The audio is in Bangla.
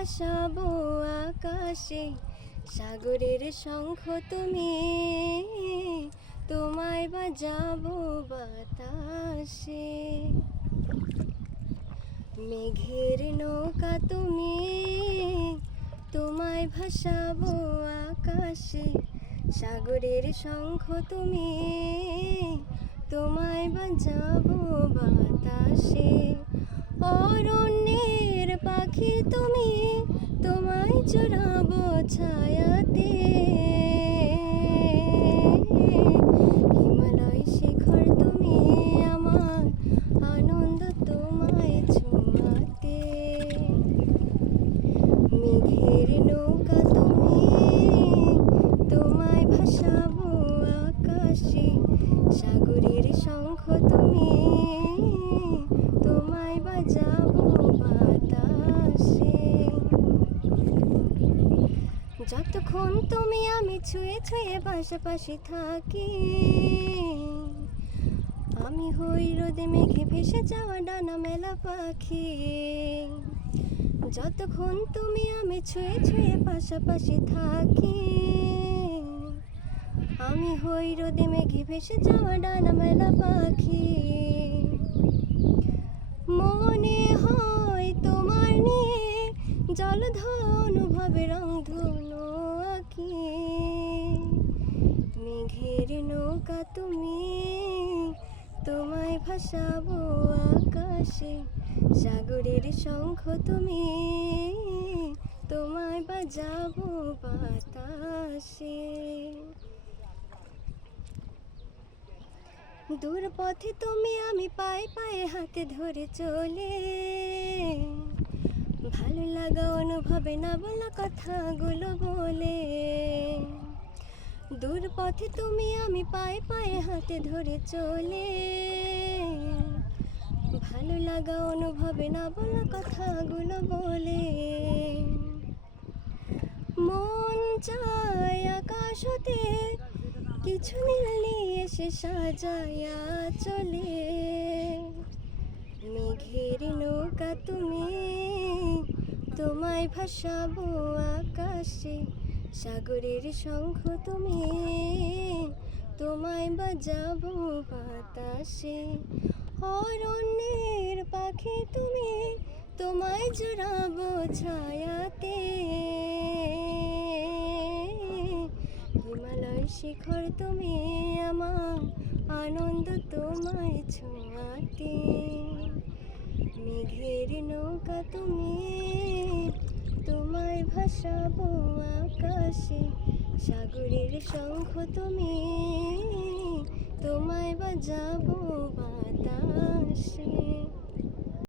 ভাসাবো আকাশে, সাগরের শঙ্খ তুমি, তোমায় বাজাবো বাতাসে। মেঘের নৌকা তুমি, তোমায় ভাসাবো আকাশে, সাগরের শঙ্খ তুমি, তোমায় বাজাবো বাতাসে। অরণ্যের পাখি তুমি, তোমায় চড়াবো ছায়াতে। হিমালয় শিখর তুমি, আমার আনন্দ তোমায় ছোঁয়াতে। মেঘের নৌকা তুমি, তোমায় ভাসাবো আকাশে, সাগরের শঙ্খ তুমি, তোমায় বাজাবো বাতাসে। যতক্ষণ তুমি আমি ছুঁয়ে ছুঁয়ে পাশাপাশি থাকি, আমি হই রোদে মেঘে ভেসে যাওয়া ডানা মেলা পাখি। যতক্ষণ তুমি আমি ছুঁয়ে ছুঁয়ে পাশাপাশি থাকি, আমি হই রোদে মেঘে ভেসে যাওয়া ডানা মেলা পাখি। মনে হয় তোমার নিয়ে জলধর অনুভবে রংধনু আঁকি। মেঘের নৌকা তুমি, তোমায় ভাসাবো আকাশে, সাগরের শঙ্খ তুমি, তোমায় বাজাবো বাতাসে। দূর পথে তুমি আমি পায়ে পায়ে হাতে ধরে চলে, ভালো লাগা অনুভবে না বলা কথাগুলো বলে। দূর পথে তুমি আমি পায়ে পায়ে হাতে ধরে চলে, ভালো লাগা অনুভবে না বলা কথাগুলো বলে। মন চায় আকাশ হতে কিছু নীল নিয়ে এসে সাজায়া চলে। মেঘের নৌকা তুমি, তোমায় ভাসাবো আকাশে, সাগরের শঙ্খ তুমি, তোমায় বাজাবো বাতাসে। অরণ্যের পাখি তুমি, তোমায় জড়াবো ছায়াতে। হিমালয় শিখর তুমি, আমার আনন্দ তোমায় ছোঁয়াতে। মেঘের নৌকা তুমি, তোমায় ভাসাবো আকাশে, সাগরের শঙ্খ তুমি, তোমায় বাজাবো বাতাসে।